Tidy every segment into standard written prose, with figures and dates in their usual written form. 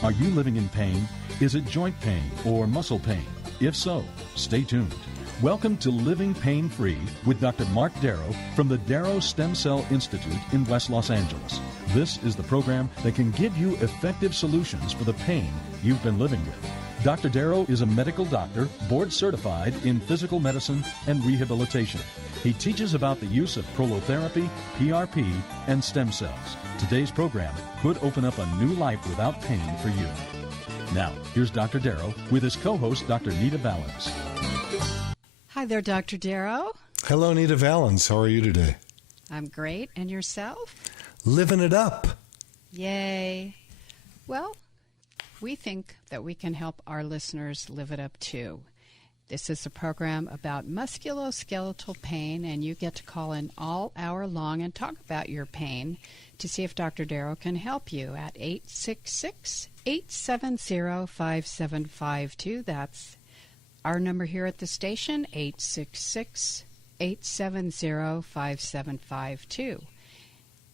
Are you living in pain? Is it joint pain or muscle pain? If so, stay tuned. Welcome to Living Pain Free with Dr. Marc Darrow from the Darrow Stem Cell Institute in West Los Angeles. This is the program that can give you effective solutions for the pain you've been living with. Dr. Darrow is a medical doctor, board certified in physical medicine and rehabilitation. He teaches about the use of prolotherapy, PRP, and stem cells. Today's program could open up a new life without pain for you. Now, here's Dr. Darrow with his co-host, Dr. Nita Valens. Hi there, Dr. Darrow. Hello, Nita Valens. How are you today? I'm great. And yourself? Living it up. Yay. Well, we think that we can help our listeners live it up too. This is a program about musculoskeletal pain, and you get to call in all hour long and talk about your pain to see if Dr. Darrow can help you at 866-870-5752. That's our number here at the station, 866-870-5752.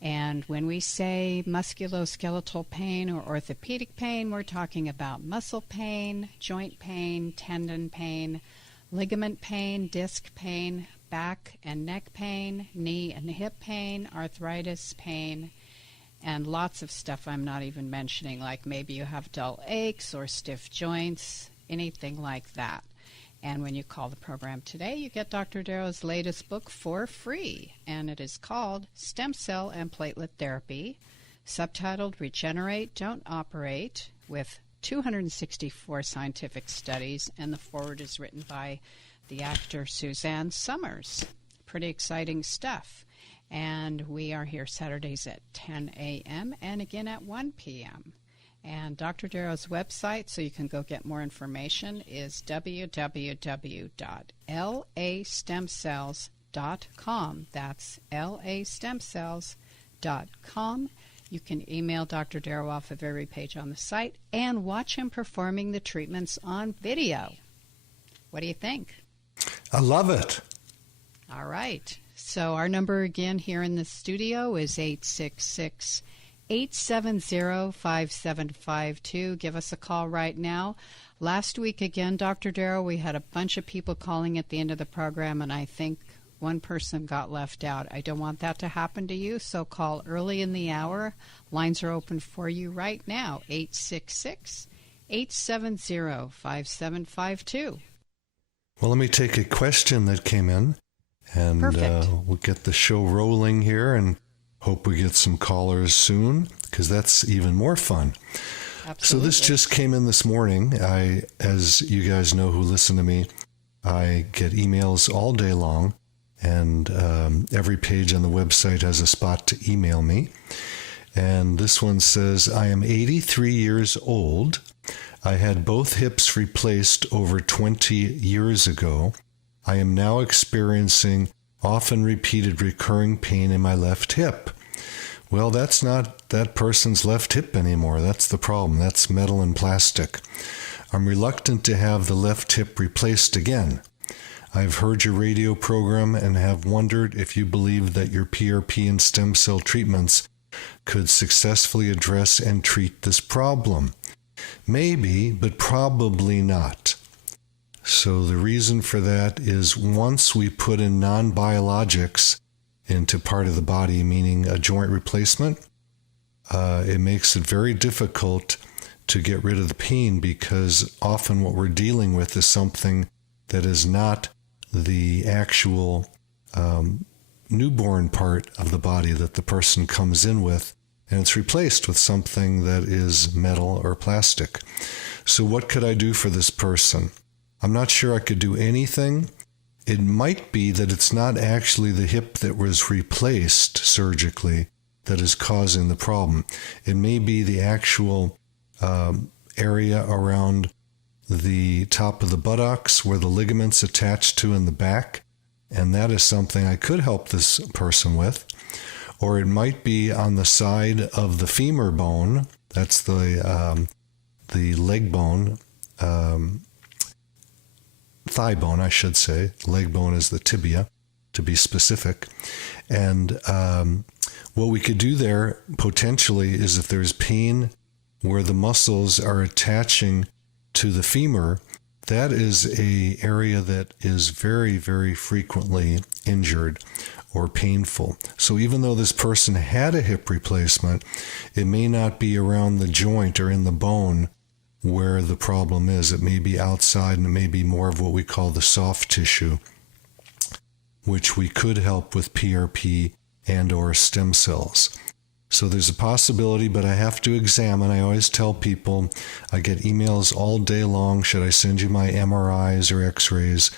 And when we say musculoskeletal pain or orthopedic pain, we're talking about muscle pain, joint pain, tendon pain, ligament pain, disc pain, back and neck pain, knee and hip pain, arthritis pain, and lots of stuff I'm not even mentioning, like maybe you have dull aches or stiff joints, anything like that. And when you call the program today, you get Dr. Darrow's latest book for free, and it is called Stem Cell and Platelet Therapy, subtitled Regenerate, Don't Operate, with 264 scientific studies, and the foreword is written by the actor Suzanne Summers. Pretty exciting stuff. And we are here Saturdays at 10 a.m. and again at 1 p.m. And Dr. Darrow's website, so you can go get more information, is www.lastemcells.com. That's lastemcells.com. You can email Dr. Darrow off of every page on the site and watch him performing the treatments on video. What do you think? I love it. All right. So our number again here in the studio is 866-870-5752. Give us a call right now. Last week, again, Dr. Darrow, we had a bunch of people calling at the end of the program, and I think one person got left out. I don't want that to happen to you, so call early in the hour. Lines are open for you right now, 866-870-5752. Well, let me take a question that came in, and we'll get the show rolling here, and hope we get some callers soon, because that's even more fun. Absolutely. So this just came in this morning. As you guys know who listen to me, I get emails all day long, and every page on the website has a spot to email me. And this one says, I am 83 years old. I had both hips replaced over 20 years ago. I am now experiencing often repeated recurring pain in my left hip. Well, that's not that person's left hip anymore. That's the problem. That's metal and plastic. I'm reluctant to have the left hip replaced again. I've heard your radio program and have wondered if you believe that your PRP and stem cell treatments could successfully address and treat this problem. Maybe, but probably not. So the reason for that is once we put in non-biologics into part of the body, meaning a joint replacement, it makes it very difficult to get rid of the pain, because often what we're dealing with is something that is not the actual newborn part of the body that the person comes in with, and it's replaced with something that is metal or plastic. So what could I do for this person? I'm not sure I could do anything. It might be that it's not actually the hip that was replaced surgically that is causing the problem. It may be the actual area around the top of the buttocks where the ligaments attach to in the back, and that is something I could help this person with. Or it might be on the side of the femur bone. That's the leg bone, thigh bone, I should say. Leg bone is the tibia, to be specific. And what we could do there potentially is if there's pain where the muscles are attaching to the femur, that is an area that is very, very frequently injured or painful. So even though this person had a hip replacement, it may not be around the joint or in the bone where the problem is. It may be outside, and it may be more of what we call the soft tissue, which we could help with PRP and or stem cells. So there's a possibility, but I have to examine. I always tell people, I get emails all day long, should I send you my MRIs or X-rays?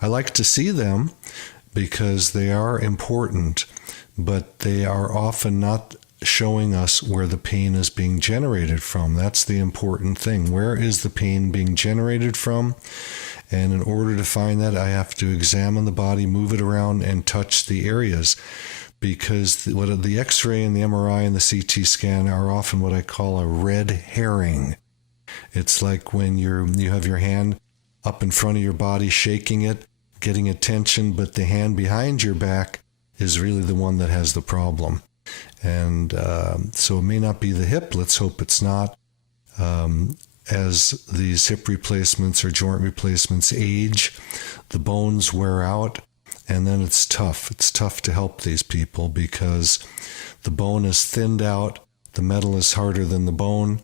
I like to see them because they are important, but they are often not showing us where the pain is being generated from. That's the important thing. Where is the pain being generated from? And in order to find that, I have to examine the body, move it around, and touch the areas. Because what the X-ray and the MRI and the CT scan are often what I call a red herring. It's like when you have your hand up in front of your body, shaking it, getting attention, but the hand behind your back is really the one that has the problem. And so it may not be the hip. Let's hope it's not. As these hip replacements or joint replacements age, the bones wear out. And then it's tough. It's tough to help these people because the bone is thinned out, the metal is harder than the bone,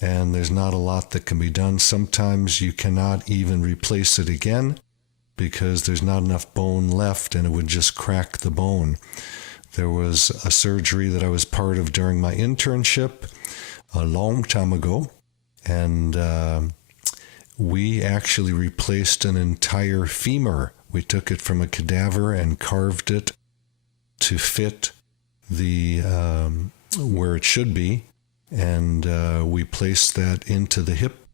and there's not a lot that can be done. Sometimes you cannot even replace it again because there's not enough bone left and it would just crack the bone. There was a surgery that I was part of during my internship a long time ago, and we actually replaced an entire femur. We took it from a cadaver and carved it to fit the where it should be, and we placed that into the hip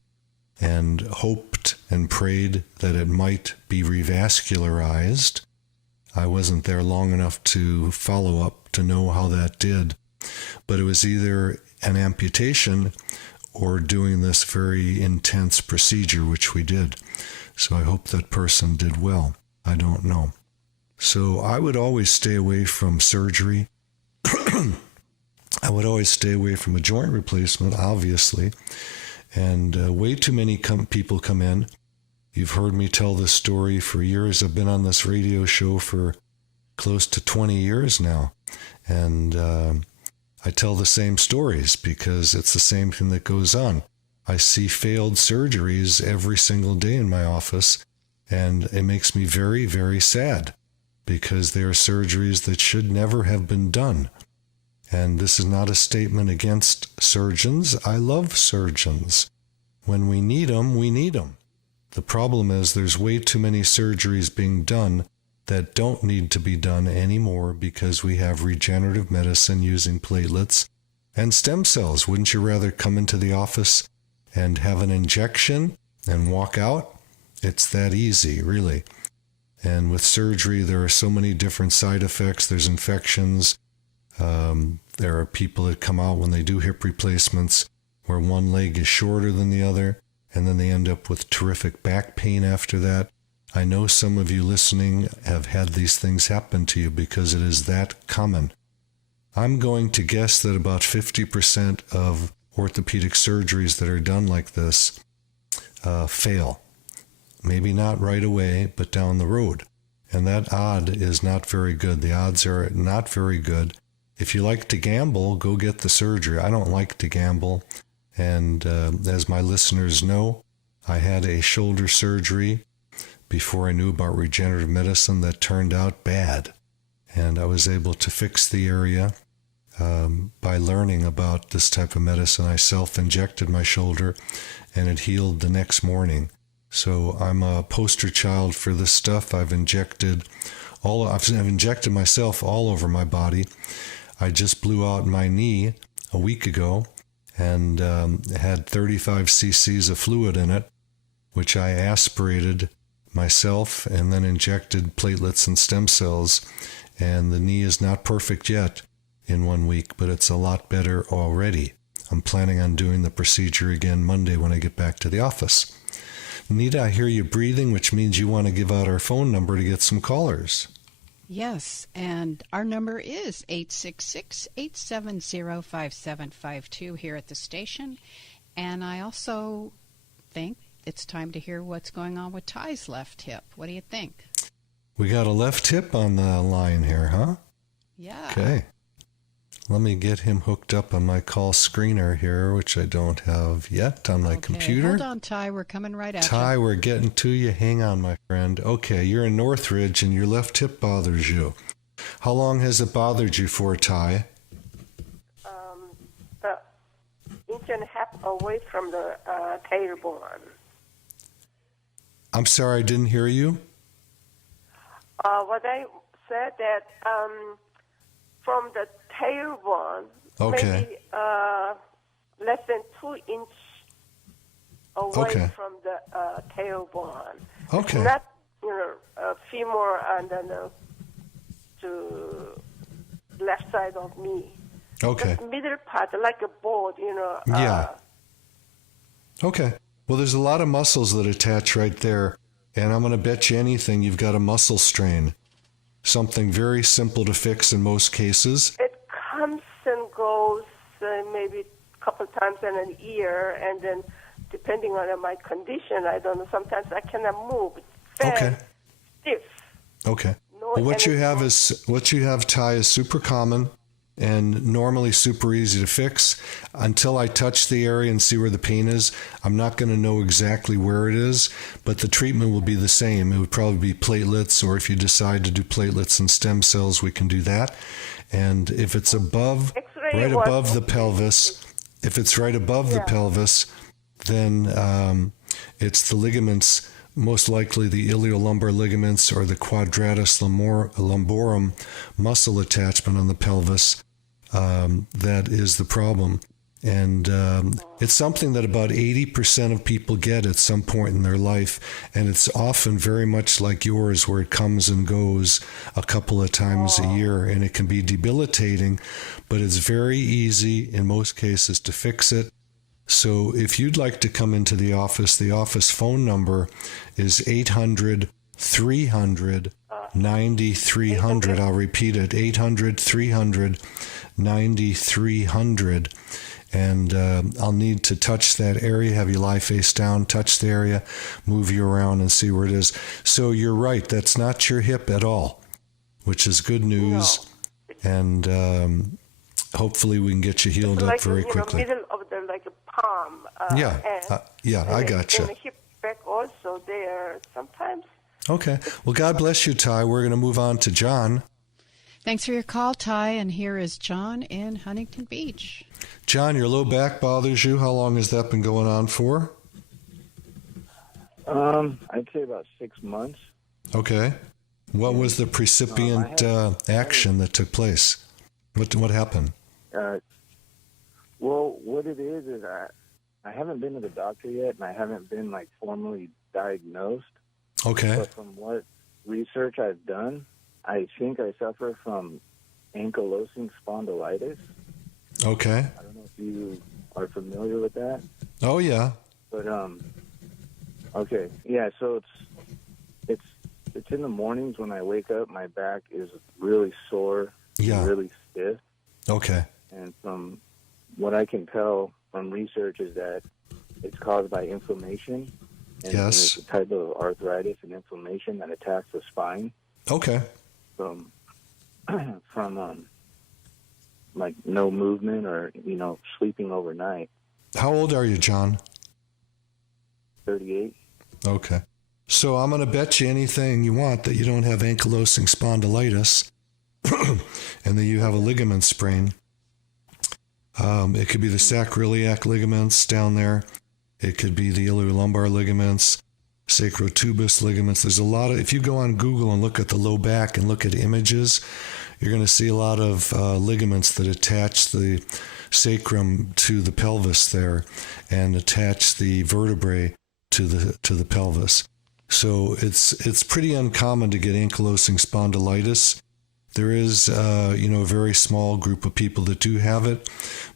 and hoped and prayed that it might be revascularized. I wasn't there long enough to follow up to know how that did, but it was either an amputation or doing this very intense procedure, which we did. So I hope that person did well. I don't know. So I would always stay away from surgery. I would always stay away from a joint replacement, obviously. And way too many people come in. You've heard me tell this story for years. I've been on this radio show for close to 20 years now. And I tell the same stories because it's the same thing that goes on. I see failed surgeries every single day in my office. And it makes me very, very sad because they are surgeries that should never have been done. And this is not a statement against surgeons. I love surgeons. When we need them, we need them. The problem is there's way too many surgeries being done that don't need to be done anymore because we have regenerative medicine using platelets and stem cells. Wouldn't you rather come into the office and have an injection and walk out? It's that easy, really. And with surgery, there are so many different side effects. There's infections. There are people that come out when they do hip replacements where one leg is shorter than the other, and then they end up with terrific back pain after that. I know some of you listening have had these things happen to you because it is that common. I'm going to guess that about 50% of orthopedic surgeries that are done like this fail. Maybe not right away, but down the road. And that odd is not very good. The odds are not very good. If you like to gamble, go get the surgery. I don't like to gamble. And as my listeners know, I had a shoulder surgery before I knew about regenerative medicine that turned out bad. And I was able to fix the area by learning about this type of medicine. I self-injected my shoulder and it healed the next morning. So I'm a poster child for this stuff. I've injected myself all over my body. I just blew out my knee a week ago and had 35 cc's of fluid in it, which I aspirated myself and then injected platelets and stem cells. And the knee is not perfect yet in 1 week, but it's a lot better already. I'm planning on doing the procedure again Monday when I get back to the office. Nita, I hear you breathing, which means you want to give out our phone number to get some callers. Yes, and our number is 866-870-5752 here at the station. And I also think it's time to hear what's going on with Ty's left hip. What do you think? We got a left hip on the line here, huh? Yeah. Okay. Let me get him hooked up on my call screener here, which I don't have yet on my computer. Hold on, Ty. We're coming right at you. Ty, we're getting to you. Hang on, my friend. Okay, you're in Northridge and your left hip bothers you. How long has it bothered you for, Ty? The inch and a half away from the tailbone. I'm sorry, I didn't hear you. What I said that from the tailbone, maybe less than 2 inches away from the tailbone. Okay. It's not, femur and then to left side of me. Okay. The middle part, like a board, Yeah. Okay. Well, there's a lot of muscles that attach right there, and I'm going to bet you anything you've got a muscle strain. Something very simple to fix in most cases. It comes and goes maybe a couple times in a year, and then depending on my condition, I don't know, sometimes I cannot move. It's very stiff. Okay. No, Well, what you have, Ty, is super common and normally super easy to fix. Until I touch the area and see where the pain is, I'm not going to know exactly where it is, but the treatment will be the same. It would probably be platelets, or if you decide to do platelets and stem cells, we can do that. And if it's above, right above the pelvis, then it's the ligaments, most likely the iliolumbar ligaments or the quadratus lumborum muscle attachment on the pelvis, that is the problem. And it's something that about 80% of people get at some point in their life, and it's often very much like yours, where it comes and goes a couple of times a year, and it can be debilitating, but it's very easy in most cases to fix it. So if you'd like to come into the office phone number is 800-300-9300. I'll repeat it, 800-300-9300. And I'll need to touch that area, have you lie face down, touch the area, move you around and see where it is. So you're right, that's not your hip at all, which is good news. No. And hopefully we can get you healed up very quickly. Middle of the palm. I gotcha. And the hip back also there sometimes. Okay. Well, God bless you, Ty. We're going to move on to John. Thanks for your call, Ty. And here is John in Huntington Beach. John, your low back bothers you. How long has that been going on for? I'd say about 6 months. Okay. What was the precipient action that took place? What happened? Well, what it is I haven't been to the doctor yet, and I haven't been formally diagnosed. Okay. But from what research I've done, I think I suffer from ankylosing spondylitis. Okay. I don't know if you are familiar with that. Oh yeah. But okay, yeah. So it's in the mornings when I wake up, my back is really sore, really stiff. Okay. And from what I can tell from research is that it's caused by inflammation. And yes. It's a type of arthritis and inflammation that attacks the spine. Okay. From no movement or sleeping overnight. How old are you, John? 38. Okay. So I'm going to bet you anything you want that you don't have ankylosing spondylitis and that you have a ligament sprain. It could be the sacroiliac ligaments down there. It could be the iliolumbar ligaments, sacrotubus ligaments. There's a lot of, if you go on Google and look at the low back and look at images, you're going to see a lot of ligaments that attach the sacrum to the pelvis there and attach the vertebrae to the pelvis. So it's pretty uncommon to get ankylosing spondylitis. There is a very small group of people that do have it,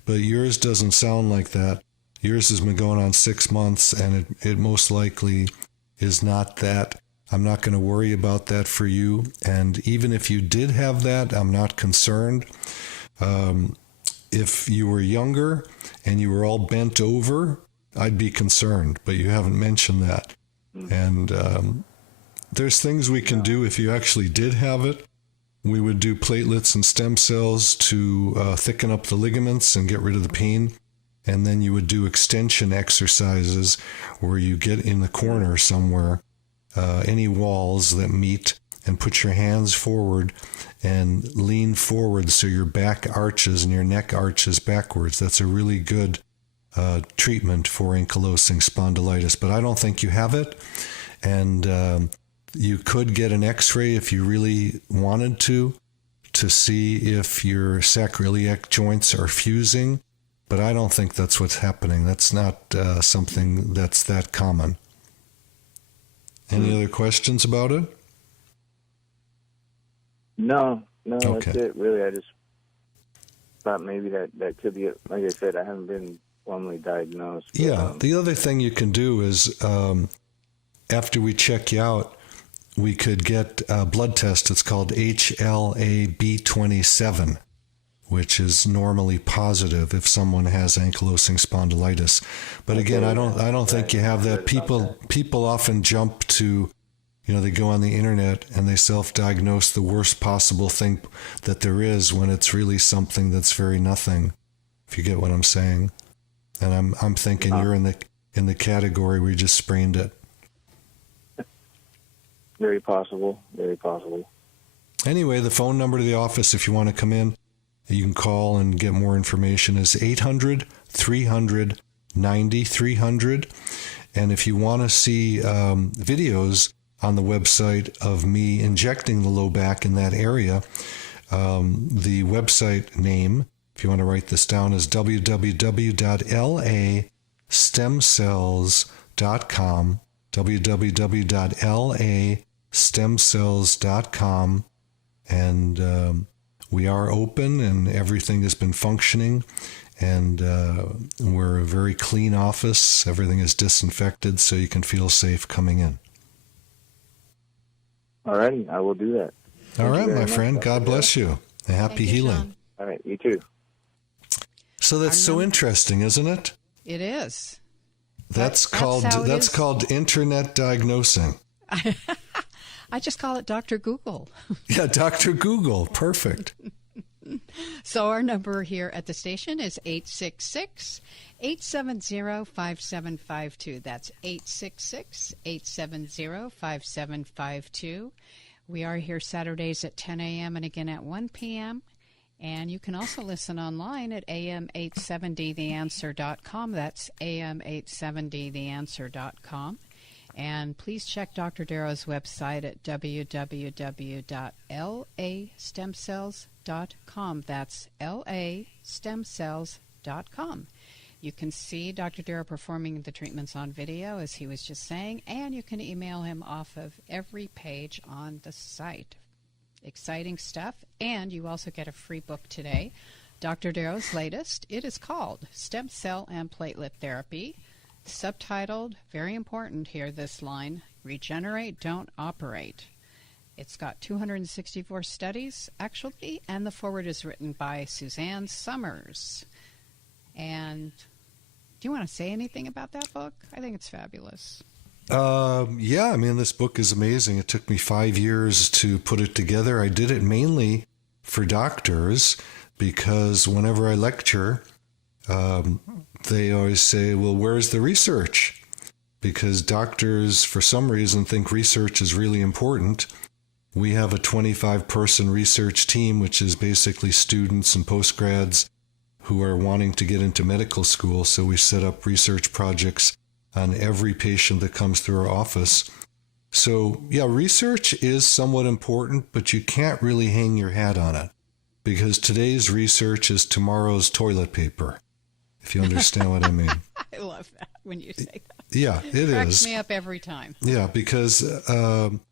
but yours doesn't sound like that. Yours has been going on 6 months, and it most likely is not that I'm not going to worry about that for you. And even if you did have that, I'm not concerned. If you were younger and you were all bent over, I'd be concerned, but you haven't mentioned that. And there's things we can do if you actually did have it. We would do platelets and stem cells to thicken up the ligaments and get rid of the pain. And then you would do extension exercises where you get in the corner somewhere, any walls that meet, and put your hands forward and lean forward so your back arches and your neck arches backwards. That's a really good treatment for ankylosing spondylitis. But I don't think you have it. And you could get an x-ray if you really wanted to see if your sacroiliac joints are fusing. But I don't think that's what's happening. That's not something that's that common. Any other questions about it? No, Okay. That's it. Really, I just thought maybe that could be it. Like I said, I haven't been formally diagnosed. But, Yeah. The other thing you can do is after we check you out, we could get a blood test. It's called HLA-B27, which is normally positive if someone has ankylosing spondylitis. But again, I don't think you have that. People often jump to, they go on the internet and they self-diagnose the worst possible thing that there is when it's really something that's very nothing. If you get what I'm saying. And I'm thinking you're in the category where you just sprained it. Very possible. Very possible. Anyway, the phone number to the office, if you want to come in, you can call and get more information, is 800-300-9300. And if you want to see videos on the website of me injecting the low back in that area, the website name, if you want to write this down, is www.lastemcells.com, www.lastemcells.com. And we are open and everything has been functioning. And we're a very clean office. Everything is disinfected so you can feel safe coming in. All righty, I will do that. All right, my much, friend. Dr. God bless you. And happy healing. John. All right, you too. So that's so interesting, isn't it? It is. That's how it is. called internet diagnosing. I just call it Dr. Google. Yeah, Dr. Google. Perfect. So our number here at the station is 866-870-5752. That's 866-870-5752. We are here Saturdays at 10 a.m. and again at 1 p.m. And you can also listen online at am870theanswer.com. That's am870theanswer.com. And please check Dr. Darrow's website at www.lastemcells.com. That's lastemcells.com. You can see Dr. Darrow performing the treatments on video, as he was just saying, and you can email him off of every page on the site. Exciting stuff. And you also get a free book today, Dr. Darrow's latest. It is called Stem Cell and Platelet Therapy. Subtitled, very important here, this line, Regenerate, Don't Operate. It's got 264 studies, actually, and the foreword is written by Suzanne Summers. And do you want to say anything about that book? I think it's fabulous. Yeah, I mean, this book is amazing. It took me 5 years to put it together. I did it mainly for doctors because whenever I lecture, they always say, well, where's the research? Because doctors, for some reason, think research is really important. We have a 25-person research team, which is basically students and postgrads who are wanting to get into medical school. So we set up research projects on every patient that comes through our office. So, yeah, research is somewhat important, but you can't really hang your hat on it because today's research is tomorrow's toilet paper. If you understand what I mean. I love that when you say that. Yeah, it cracks is. me up every time. Yeah, because, one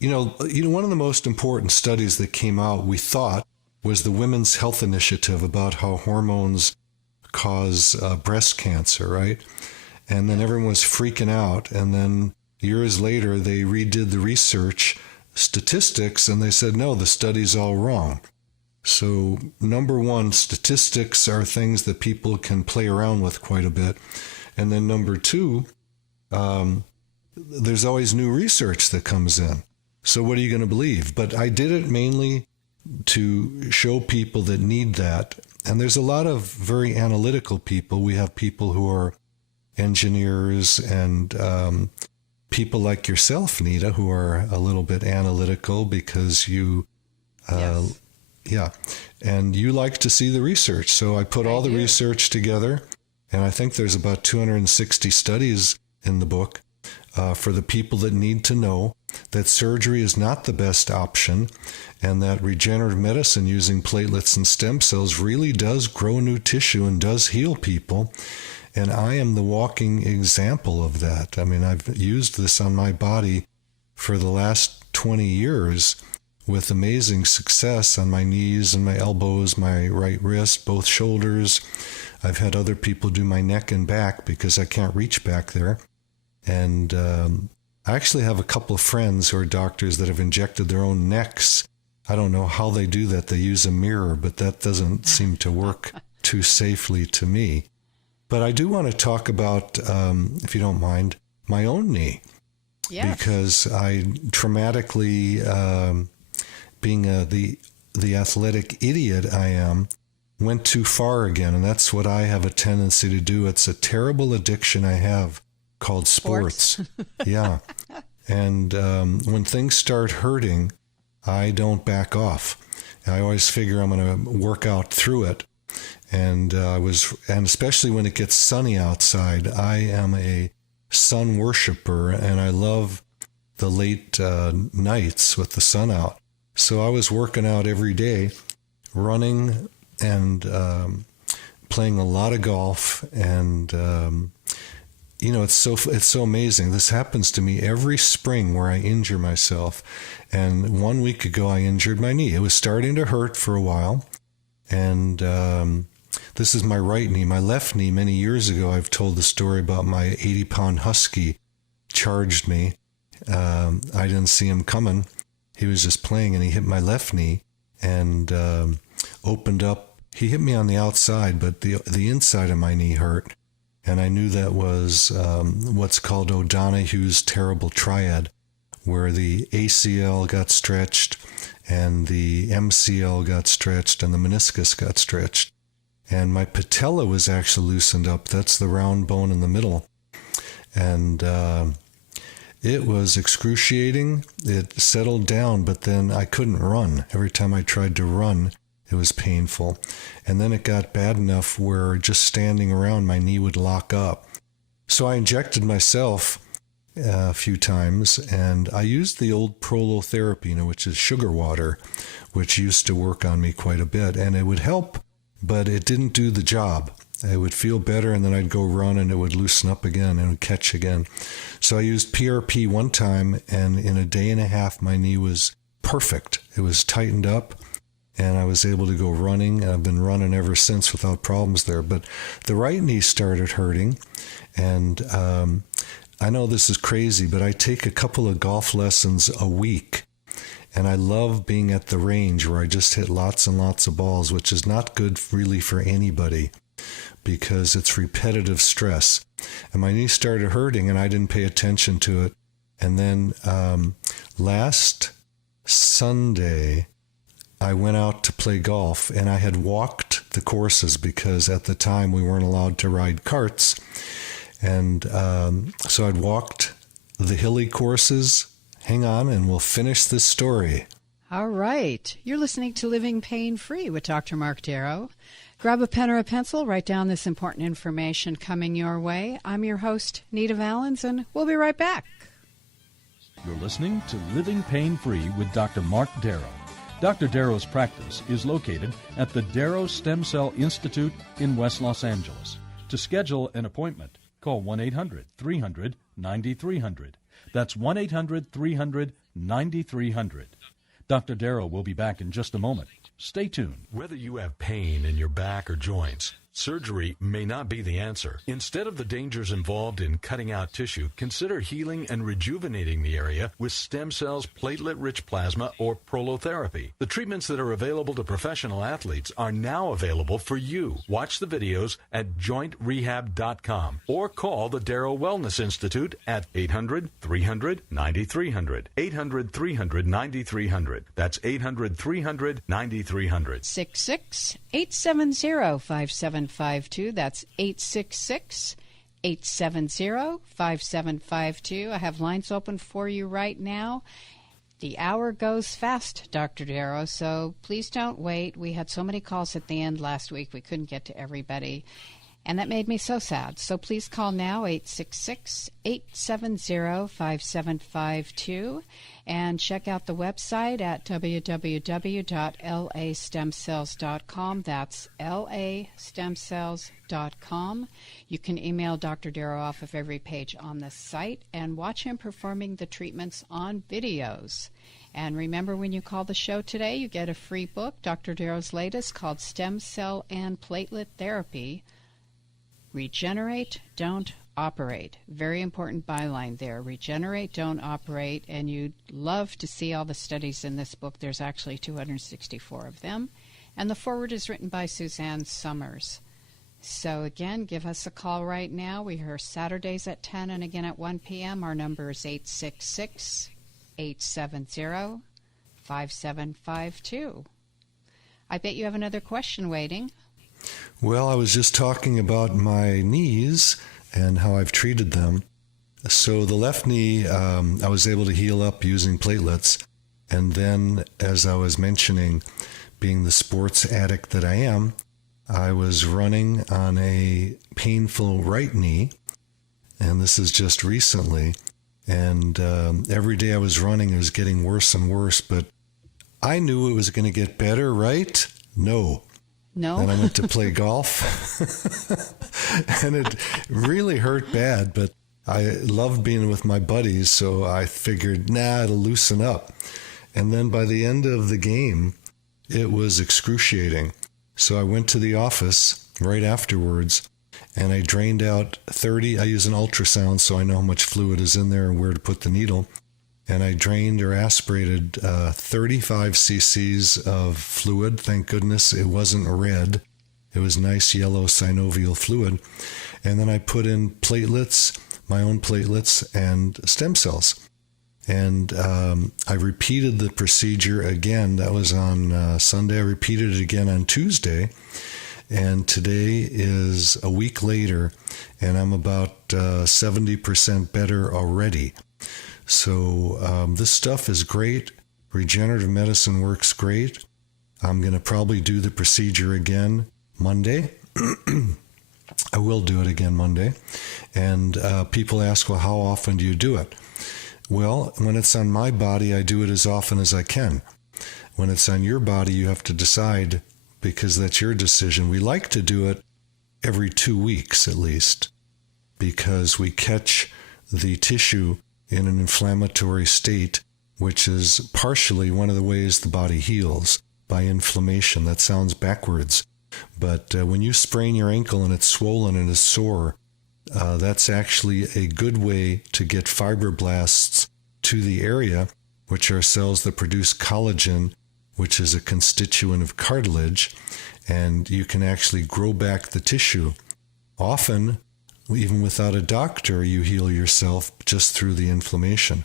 of the most important studies that came out, we thought, was the Women's Health Initiative about how hormones cause breast cancer, right? And then everyone was freaking out. And then years later, they redid the research statistics, and they said, no, the study's all wrong. So, number one, statistics are things that people can play around with quite a bit. And then number two, there's always new research that comes in. So what are you going to believe? But I did it mainly to show people that need that. And there's a lot of very analytical people. We have people who are engineers and people like yourself, Nita, who are a little bit analytical because you, Yes. yeah, and you like to see the research. So I put all the research together, and I think there's about 260 studies in the book for the people that need to know that surgery is not the best option, and that regenerative medicine using platelets and stem cells really does grow new tissue and does heal people. And I am the walking example of that. I mean, I've used this on my body for the last 20 years with amazing success on my knees and my elbows, my right wrist, both shoulders. I've had other people do my neck and back because I can't reach back there. And I actually have a couple of friends who are doctors that have injected their own necks. I don't know how they do that. They use a mirror, but that doesn't seem to work too safely to me. But I do want to talk about, if you don't mind, my own knee. Yes. Because I traumatically, being the athletic idiot I am, went too far again. And that's what I have a tendency to do. It's a terrible addiction I have called sports. Yeah. And when things start hurting, I don't back off. I always figure I'm going to work out through it. And especially when it gets sunny outside, I am a sun worshiper, and I love the late nights with the sun out. So I was working out every day, running and playing a lot of golf, and it's so amazing. This happens to me every spring where I injure myself. And 1 week ago, I injured my knee. It was starting to hurt for a while, and this is my right knee. My left knee, many years ago, I've told the story about my 80-pound husky charged me. I didn't see him coming. He was just playing, and he hit my left knee and opened up. He hit me on the outside, but the inside of my knee hurt. And I knew that was what's called O'Donoghue's terrible triad, where the ACL got stretched and the MCL got stretched and the meniscus got stretched. And my patella was actually loosened up. That's the round bone in the middle. And it was excruciating. It settled down, but then I couldn't run. Every time I tried to run, it was painful. And then it got bad enough where just standing around, my knee would lock up. So I injected myself a few times, and I used the old prolotherapy, which is sugar water, which used to work on me quite a bit. And it would help, but it didn't do the job. It would feel better, and then I'd go run, and it would loosen up again, and it would catch again. So I used PRP one time, and in a day and a half, my knee was perfect. It was tightened up, and I was able to go running, and I've been running ever since without problems there. But the right knee started hurting, and I know this is crazy, but I take a couple of golf lessons a week, and I love being at the range where I just hit lots and lots of balls, which is not good really for anybody because it's repetitive stress. And my knee started hurting, and I didn't pay attention to it. And then last Sunday, I went out to play golf, and I had walked the courses because at the time we weren't allowed to ride carts. And so I'd walked the hilly courses. Hang on, and we'll finish this story. All right. You're listening to Living Pain-Free with Dr. Marc Darrow. Grab a pen or a pencil, write down this important information coming your way. I'm your host, Nita Valens, and we'll be right back. You're listening to Living Pain-Free with Dr. Marc Darrow. Dr. Darrow's practice is located at the Darrow Stem Cell Institute in West Los Angeles. To schedule an appointment, call 1-800-300-9300. That's 1-800-300-9300. Dr. Darrow will be back in just a moment. Stay tuned. Whether you have pain in your back or joints, Surgery may not be the answer. Instead of the dangers involved in cutting out tissue, consider healing and rejuvenating the area with stem cells, platelet-rich plasma, or prolotherapy. The treatments that are available to professional athletes are now available for you. Watch the videos at JointRehab.com or call the Darrow Wellness Institute at 800-300-9300. 800-300-9300. That's 800-300-9300. 866-870-5752. That's 866-870-5752. I have lines open for you right now. The hour goes fast, Dr. Darrow, so please don't wait. We had so many calls at the end last week, we couldn't get to everybody. And that made me so sad. So please call now, 866-870-5752, and check out the website at www.lastemcells.com. That's lastemcells.com. You can email Dr. Darrow off of every page on the site and watch him performing the treatments on videos. And remember, when you call the show today, you get a free book, Dr. Darrow's latest, called Stem Cell and Platelet Therapy. Regenerate, don't operate. Very important byline there. Regenerate, don't operate. And you'd love to see all the studies in this book. There's actually 264 of them. And the foreword is written by Suzanne Summers. So again, give us a call right now. We're here Saturdays at 10 and again at 1 p.m. Our number is 866-870-5752. I bet you have another question waiting. Well, I was just talking about my knees and how I've treated them. So the left knee, I was able to heal up using platelets. And then, as I was mentioning, being the sports addict that I am, I was running on a painful right knee. And this is just recently. And every day I was running, it was getting worse and worse. But I knew it was going to get better, right? No. And I went to play golf, and it really hurt bad, but I loved being with my buddies, so I figured, it'll loosen up. And then by the end of the game, it was excruciating. So I went to the office right afterwards, and I drained out I use an ultrasound, so I know how much fluid is in there and where to put the needle. And I drained or aspirated 35 cc's of fluid. Thank goodness it wasn't red. It was nice yellow synovial fluid. And then I put in platelets, my own platelets, and stem cells. And I repeated the procedure again. That was on Sunday. I repeated it again on Tuesday. And today is a week later, and I'm about 70% better already. So this stuff is great. Regenerative medicine works great. I'm going to probably do the procedure again Monday. I will do it again Monday. And people ask, well, how often do you do it? Well, when it's on my body, I do it as often as I can. When it's on your body, you have to decide, because that's your decision. We like to do it every 2 weeks at least, because we catch the tissue in an inflammatory state, which is partially one of the ways the body heals, by inflammation. That sounds backwards. But when you sprain your ankle and it's swollen and is sore, that's actually a good way to get fibroblasts to the area, which are cells that produce collagen, which is a constituent of cartilage, and you can actually grow back the tissue. Often, even without a doctor, you heal yourself just through the inflammation.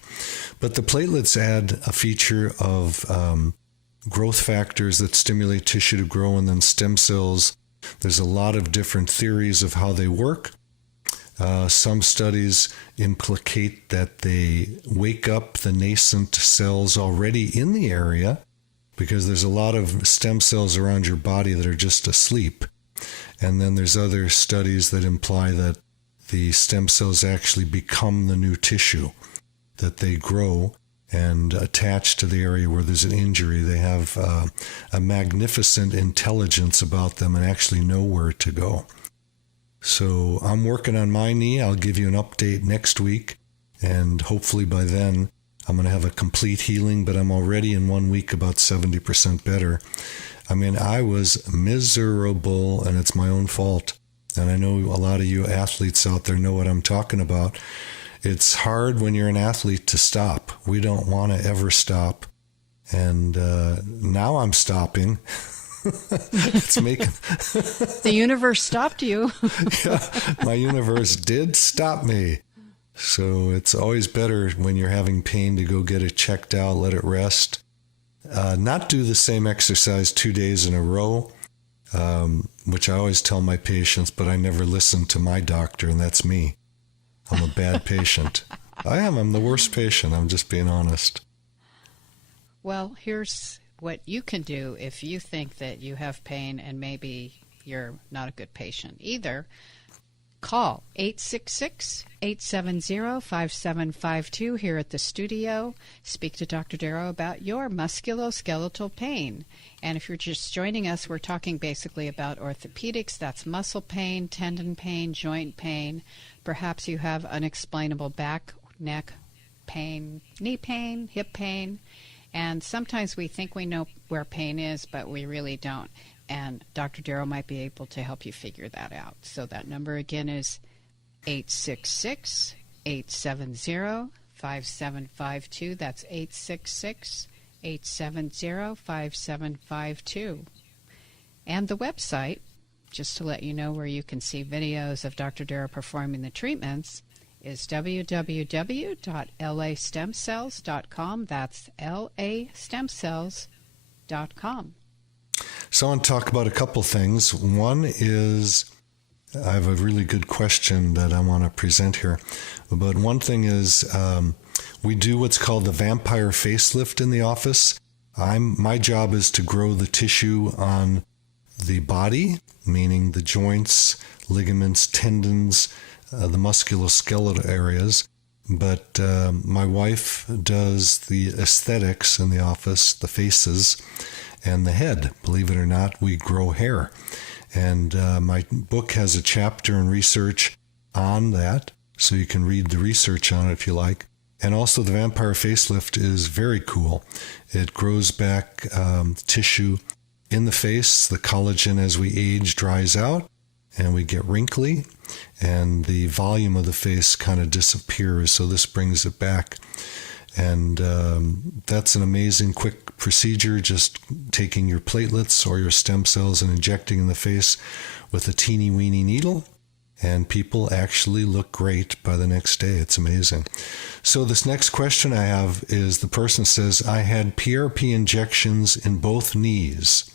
But the platelets add a feature of growth factors that stimulate tissue to grow, and then stem cells. There's a lot of different theories of how they work. Some studies implicate that they wake up the nascent cells already in the area, because there's a lot of stem cells around your body that are just asleep. And then there's other studies that imply that the stem cells actually become the new tissue, that they grow and attach to the area where there's an injury. They have a magnificent intelligence about them and actually know where to go. So I'm working on my knee. I'll give you an update next week, and hopefully by then I'm going to have a complete healing, but I'm already in 1 week about 70% better. I mean, I was miserable, and it's my own fault. And I know a lot of you athletes out there know what I'm talking about. It's hard when you're an athlete to stop. We don't want to ever stop. And now I'm stopping. It's making the universe stopped you. Yeah, my universe did stop me. So it's always better when you're having pain to go get it checked out, let it rest. Not do the same exercise 2 days in a row, which I always tell my patients, but I never listen to my doctor, and that's me. I'm a bad patient. I am. I'm the worst patient. I'm just being honest. Well, here's what you can do if you think that you have pain and maybe you're not a good patient either. Call 866-870-5752 here at the studio. Speak to Dr. Darrow about your musculoskeletal pain. And if you're just joining us, we're talking basically about orthopedics. That's muscle pain, tendon pain, joint pain. Perhaps you have unexplainable back, neck pain, knee pain, hip pain. And sometimes we think we know where pain is, but we really don't. And Dr. Darrow might be able to help you figure that out. So that number again is 866-870-5752. That's 866-870-5752. And the website, just to let you know where you can see videos of Dr. Darrow performing the treatments, is www.lastemcells.com. That's lastemcells.com. So I want to talk about a couple things. One is, I have a really good question that I want to present here. But one thing is, we do what's called the vampire facelift in the office. My job is to grow the tissue on the body, meaning the joints, ligaments, tendons, the musculoskeletal areas. But my wife does the aesthetics in the office, the faces, and the head. Believe it or not, we grow hair. And my book has a chapter in research on that, so you can read the research on it if you like. And also the vampire facelift is very cool. It grows back tissue in the face. The collagen as we age dries out, and we get wrinkly, and the volume of the face kind of disappears, so this brings it back. And that's an amazing quick procedure, just taking your platelets or your stem cells and injecting in the face with a teeny weeny needle, and people actually look great by the next day. It's amazing. So this next question I have is, the person says, I had PRP injections in both knees.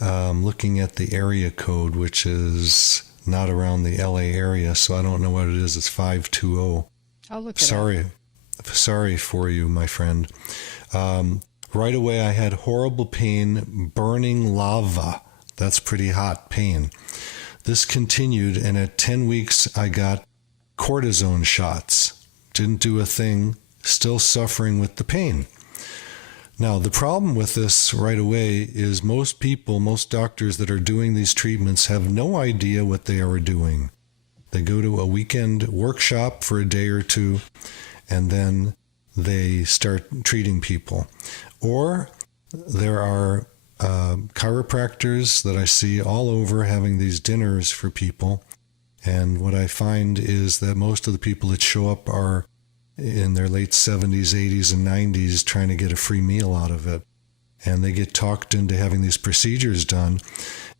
Looking at the area code, which is not around the LA area, so I don't know what it is. It's 520. I'll look it up. Sorry for you, my friend. Right away, I had horrible pain, burning lava. That's pretty hot pain. This continued, and at 10 weeks, I got cortisone shots. Didn't do a thing, still suffering with the pain. Now, the problem with this right away is most doctors that are doing these treatments have no idea what they are doing. They go to a weekend workshop for a day or two, and then they start treating people. Or there are chiropractors that I see all over having these dinners for people. And what I find is that most of the people that show up are in their late 70s, 80s, and 90s trying to get a free meal out of it. And they get talked into having these procedures done.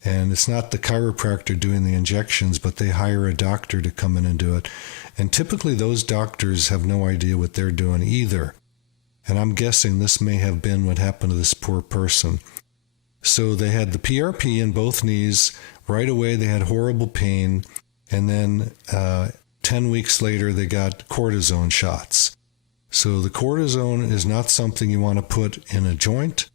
And it's not the chiropractor doing the injections, but they hire a doctor to come in and do it. And typically those doctors have no idea what they're doing either. And I'm guessing this may have been what happened to this poor person. So they had the PRP in both knees. Right away they had horrible pain. And then 10 weeks later they got cortisone shots. So the cortisone is not something you want to put in a joint.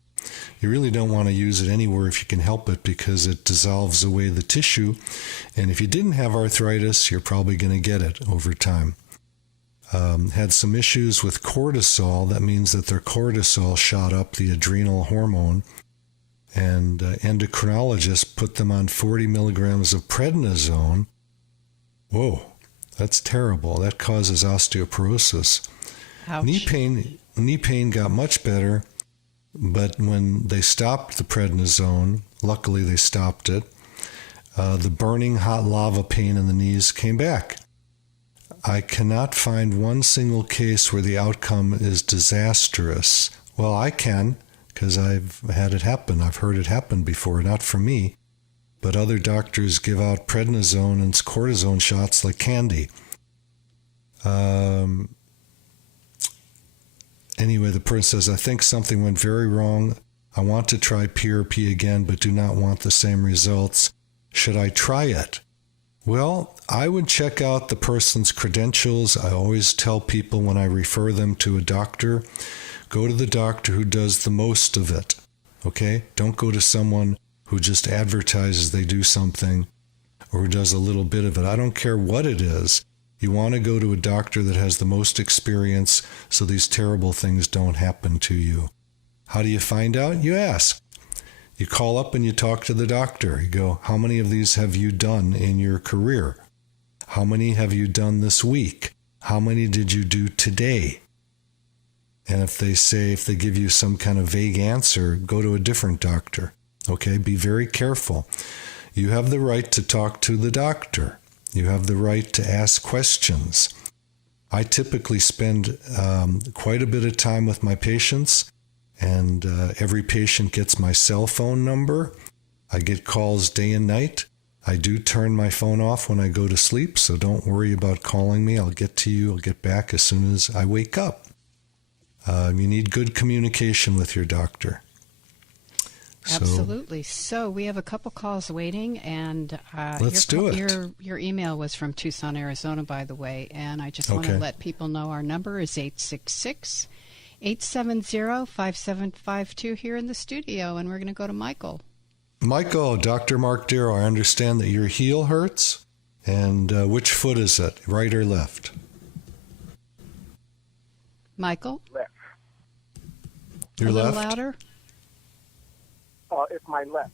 You really don't want to use it anywhere if you can help it, because it dissolves away the tissue. And if you didn't have arthritis, you're probably going to get it over time. Had some issues with cortisol. That means that their cortisol shot up, the adrenal hormone. And endocrinologists put them on 40 milligrams of prednisone. Whoa, that's terrible. That causes osteoporosis. Ouch. Knee pain got much better but when they stopped the prednisone, luckily they stopped it, the burning hot lava pain in the knees came back. I cannot find one single case where the outcome is disastrous. Well, I can, because I've had it happen. I've heard it happen before, not for me, but other doctors give out prednisone and cortisone shots like candy. Anyway, the person says, I think something went very wrong. I want to try PRP again, but do not want the same results. Should I try it? Well, I would check out the person's credentials. I always tell people when I refer them to a doctor, go to the doctor who does the most of it, okay? Don't go to someone who just advertises they do something or who does a little bit of it. I don't care what it is. You want to go to a doctor that has the most experience so these terrible things don't happen to you. How do you find out? You ask. You call up and you talk to the doctor. You go, how many of these have you done in your career? How many have you done this week? How many did you do today? And if they give you some kind of vague answer, go to a different doctor. Okay, be very careful. You have the right to talk to the doctor. You have the right to ask questions. I typically spend quite a bit of time with my patients, and every patient gets my cell phone number. I get calls day and night. I do turn my phone off when I go to sleep, so don't worry about calling me. I'll get to you. I'll get back as soon as I wake up. You need good communication with your doctor. Absolutely. So we have a couple calls waiting, and let's do it. Your email was from Tucson, Arizona, by the way, and I just want to let people know our number is 866-870-5752 here in the studio, and we're going to go to Michael. Michael, Dr. Marc Darrow, I understand that your heel hurts, and which foot is it, right or left? Michael? Left. Your left? A little louder? It's my left.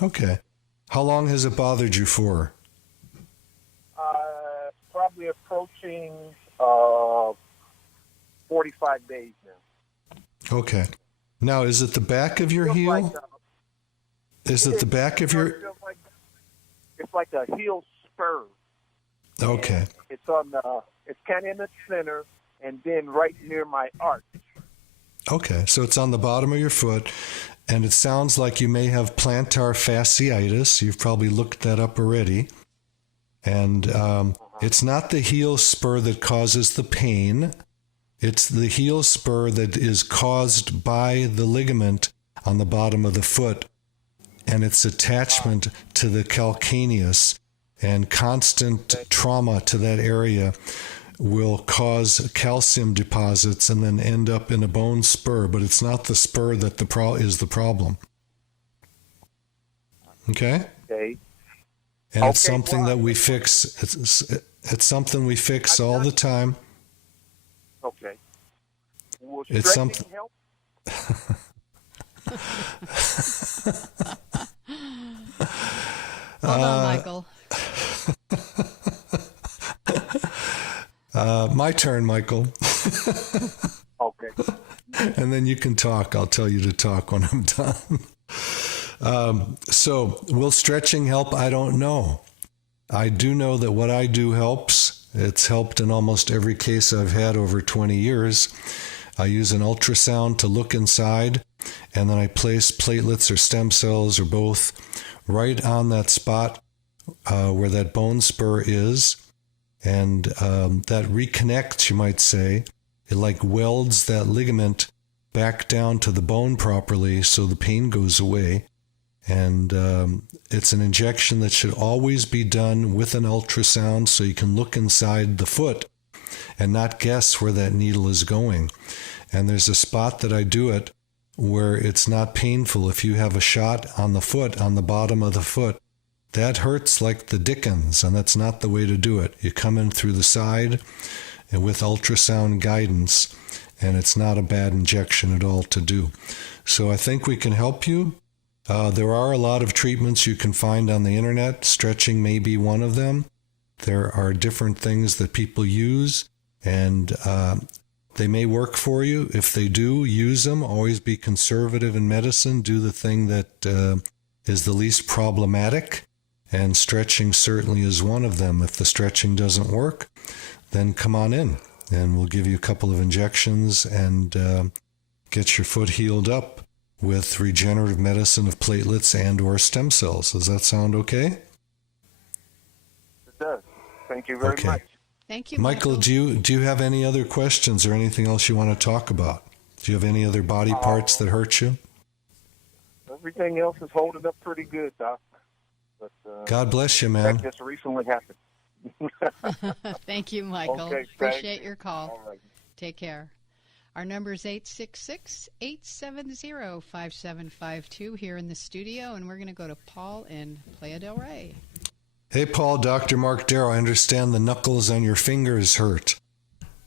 Okay. How long has it bothered you for? Probably approaching 45 days now. Okay. Now, is it the back of your heel? Like, is it the back of your... It's like a heel spur. Okay. And it's on it's kind of in the center and then right near my arch. Okay, so it's on the bottom of your foot, and it sounds like you may have plantar fasciitis. You've probably looked that up already. And it's not the heel spur that causes the pain. It's the heel spur that is caused by the ligament on the bottom of the foot and its attachment to the calcaneus, and constant trauma to that area will cause calcium deposits and then end up in a bone spur, but it's not the spur that is the problem. Okay? Okay. And it's something that we fix. It's something we fix all the time. Okay. Will It's something. Help? Hold on, Michael. My turn, Michael. Okay. And then you can talk. I'll tell you to talk when I'm done. So will stretching help? I don't know. I do know that what I do helps. It's helped in almost every case I've had over 20 years. I use an ultrasound to look inside, and then I place platelets or stem cells or both right on that spot where that bone spur is. And that reconnects, you might say. It like welds that ligament back down to the bone properly so the pain goes away. And it's an injection that should always be done with an ultrasound so you can look inside the foot and not guess where that needle is going. And there's a spot that I do it where it's not painful. If you have a shot on the foot, on the bottom of the foot, that hurts like the dickens, and that's not the way to do it. You come in through the side and with ultrasound guidance, and it's not a bad injection at all to do. So I think we can help you. There are a lot of treatments you can find on the internet. Stretching may be one of them. There are different things that people use, and They may work for you. If they do, use them. Always be conservative in medicine. Do the thing that is the least problematic, and stretching certainly is one of them. If the stretching doesn't work, then come on in, and we'll give you a couple of injections and get your foot healed up with regenerative medicine of platelets and or stem cells. Does that sound okay? It does. Thank you very much. Thank you, Michael. Do you have any other questions or anything else you want to talk about? Do you have any other body parts that hurt you? Everything else is holding up pretty good, Doc. But, God bless you, man. That just recently happened. Thank you, Michael. Okay, appreciate your call. All right. Take care. Our number is 866-870-5752 here in the studio, and we're going to go to Paul in Playa del Rey. Hey, Paul, Dr. Marc Darrow, I understand the knuckles on your fingers hurt.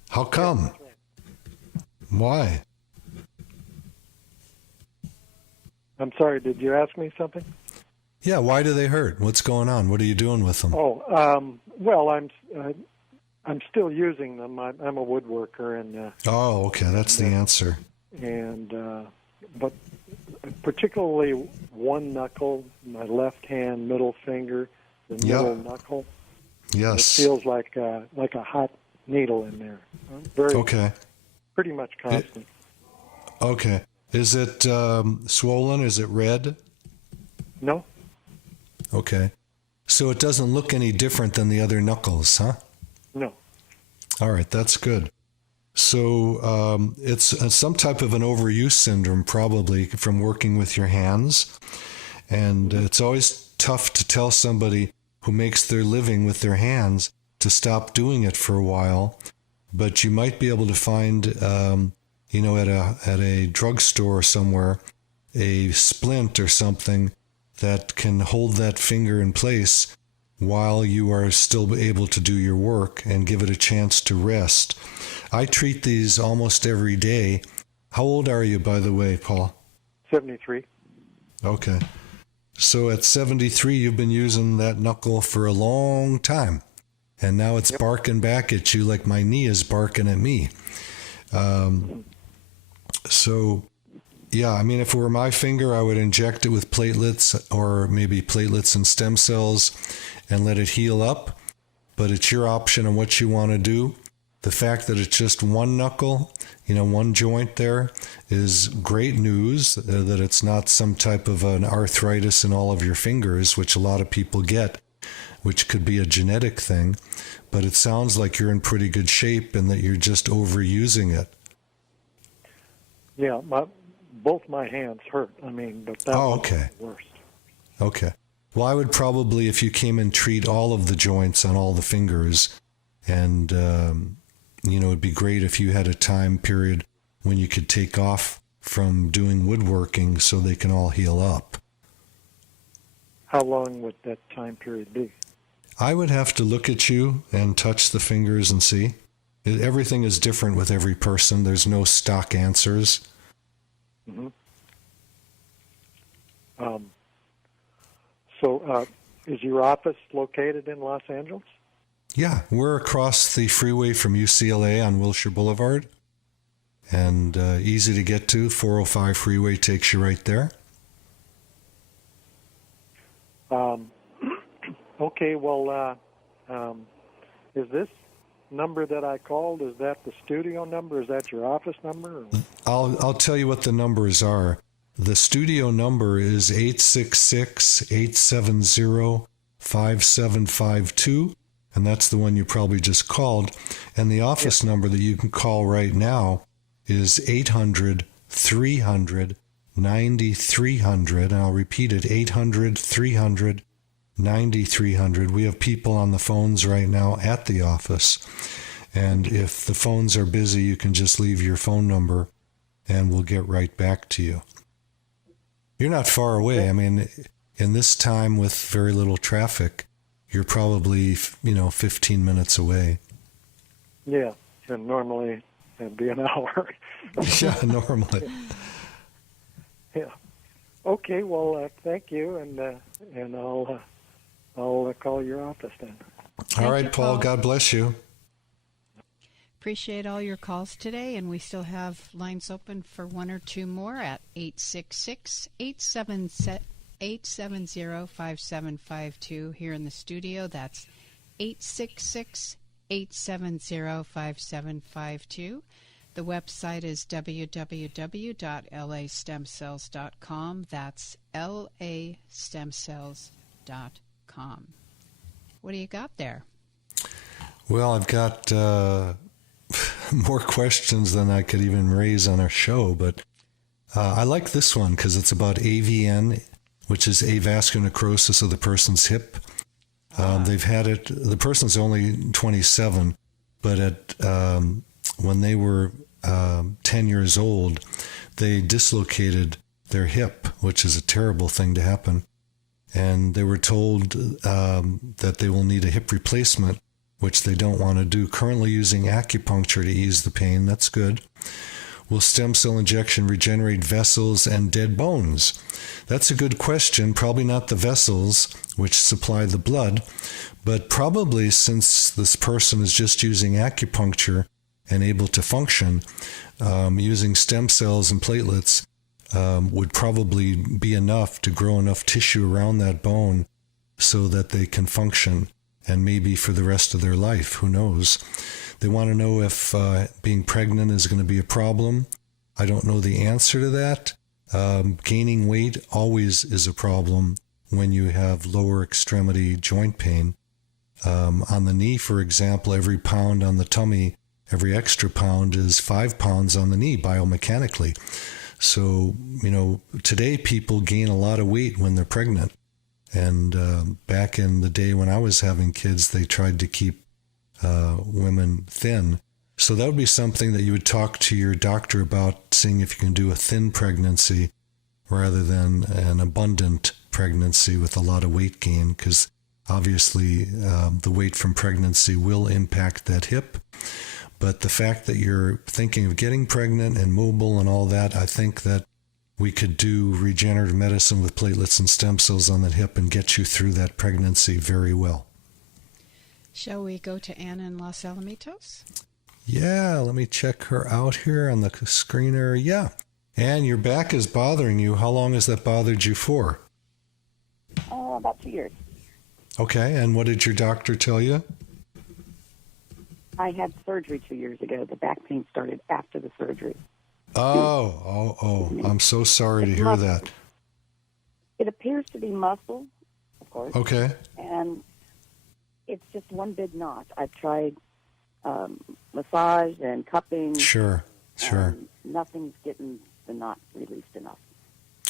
How come? Why? I'm sorry, did you ask me something? Yeah, why do they hurt? What's going on? What are you doing with them? Well, I'm still using them. I'm a woodworker, and oh, okay, that's the answer. And but particularly one knuckle, my left hand middle finger, the middle knuckle. Yes. It feels like a hot needle in there. Pretty much constant. Okay. Is it swollen? Is it red? No. Okay. So it doesn't look any different than the other knuckles, huh? No. All right, that's good. So it's some type of an overuse syndrome, probably from working with your hands. And it's always tough to tell somebody who makes their living with their hands to stop doing it for a while. But you might be able to find, at a drugstore somewhere, a splint or something that can hold that finger in place while you are still able to do your work and give it a chance to rest. I treat these almost every day. How old are you, by the way, Paul? 73. Okay. So at 73, you've been using that knuckle for a long time. And now it's barking back at you like my knee is barking at me. Yeah, I mean, if it were my finger, I would inject it with platelets or maybe platelets and stem cells and let it heal up. But it's your option on what you want to do. The fact that it's just one knuckle, one joint there, is great news, that it's not some type of an arthritis in all of your fingers, which a lot of people get, which could be a genetic thing. But it sounds like you're in pretty good shape and that you're just overusing it. Yeah, both my hands hurt. I mean, but that was the worst. Okay. Well, I would probably, if you came and treat all of the joints on all the fingers, and, it'd be great if you had a time period when you could take off from doing woodworking so they can all heal up. How long would that time period be? I would have to look at you and touch the fingers and see. Everything is different with every person. There's no stock answers. Mm-hmm. So is your office located in Los Angeles? Yeah, we're across the freeway from UCLA on Wilshire Boulevard. And easy to get to. 405 freeway takes you right there. Okay, well, is this number that I called, is that the studio number? Is that your office number? I'll tell you what the numbers are. The studio number is 866-870-5752, and that's the one you probably just called. And the office number that you can call right now is 800-300-9300, and I'll repeat it, 800-300-9300. We have people on the phones right now at the office, and if the phones are busy, you can just leave your phone number, and we'll get right back to you. You're not far away. I mean, in this time with very little traffic, you're probably, 15 minutes away. Yeah, and normally it'd be an hour. Yeah, normally. Yeah. Okay, well, thank you, and I'll call your office then. All right, Paul. God bless you. Appreciate all your calls today, and we still have lines open for one or two more at 866-870-5752 here in the studio. That's 866-870-5752. The website is www.lastemcells.com. That's lastemcells.com. What do you got there? Well, I've got more questions than I could even raise on our show, but I like this one because it's about AVN, which is avascular necrosis of the person's hip. They've had it, the person's only 27, but when they were 10 years old, they dislocated their hip, which is a terrible thing to happen. And they were told that they will need a hip replacement, which they don't want to do. Currently using acupuncture to ease the pain. That's good. Will stem cell injection regenerate vessels and dead bones? That's a good question. Probably not the vessels which supply the blood, but probably since this person is just using acupuncture and able to function, using stem cells and platelets would probably be enough to grow enough tissue around that bone so that they can function, and maybe for the rest of their life. Who knows? They want to know if being pregnant is going to be a problem. I don't know the answer to that. Gaining weight always is a problem when you have lower extremity joint pain. On the knee, for example, every pound on the tummy, every extra pound is 5 pounds on the knee biomechanically. So, today people gain a lot of weight when they're pregnant. And back in the day when I was having kids, they tried to keep women thin. So that would be something that you would talk to your doctor about, seeing if you can do a thin pregnancy rather than an abundant pregnancy with a lot of weight gain, because obviously the weight from pregnancy will impact that hip. But the fact that you're thinking of getting pregnant and mobile and all that, I think that we could do regenerative medicine with platelets and stem cells on that hip and get you through that pregnancy very well. Shall we go to Anna in Los Alamitos? Yeah, let me check her out here on the screener. Yeah. Ann, your back is bothering you. How long has that bothered you for? About 2 years. Okay, and what did your doctor tell you? I had surgery 2 years ago. The back pain started after the surgery. Oh, I'm so sorry to hear that. It appears to be muscle, of course. Okay. And it's just one big knot. I've tried massage and cupping. Sure. Nothing's getting the knot released enough.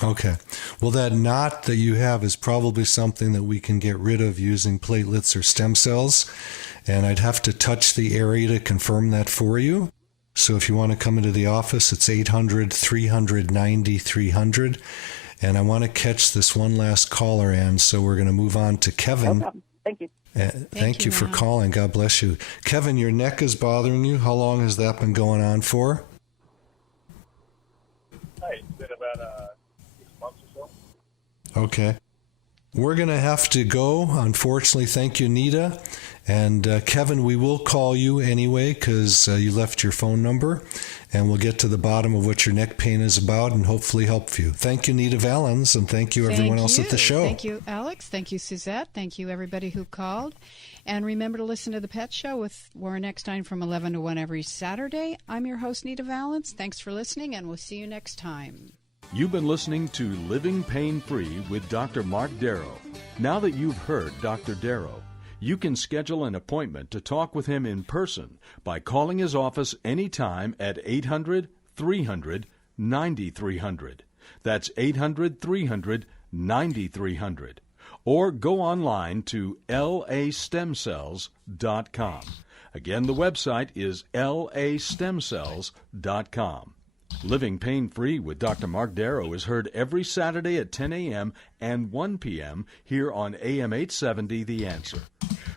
Okay. Well, that knot that you have is probably something that we can get rid of using platelets or stem cells. And I'd have to touch the area to confirm that for you. So if you want to come into the office, it's 800-300-9300. And I want to catch this one last caller, Ann, so we're going to move on to Kevin. No problem. Thank you. Thank you for calling. God bless you. Kevin, your neck is bothering you. How long has that been going on for? It's been about 6 months or so. Okay. We're going to have to go, unfortunately. Thank you, Nita. And Kevin, we will call you anyway because you left your phone number, and we'll get to the bottom of what your neck pain is about and hopefully help you. Thank you, Nita Valens, and thank you everyone else at the show. Thank you, Alex. Thank you, Suzette. Thank you, everybody who called. And remember to listen to The Pet Show with Warren Eckstein from 11 to 1 every Saturday. I'm your host, Nita Valens. Thanks for listening, and we'll see you next time. You've been listening to Living Pain-Free with Dr. Marc Darrow. Now that you've heard Dr. Darrow, you can schedule an appointment to talk with him in person by calling his office anytime at 800-300-9300. That's 800-300-9300. Or go online to lastemcells.com. Again, the website is lastemcells.com. Living Pain-Free with Dr. Marc Darrow is heard every Saturday at 10 a.m. and 1 p.m. here on AM 870 The Answer.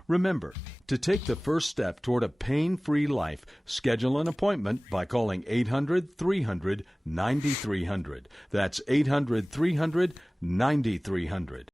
Remember, to take the first step toward a pain-free life, schedule an appointment by calling 800-300-9300. That's 800-300-9300.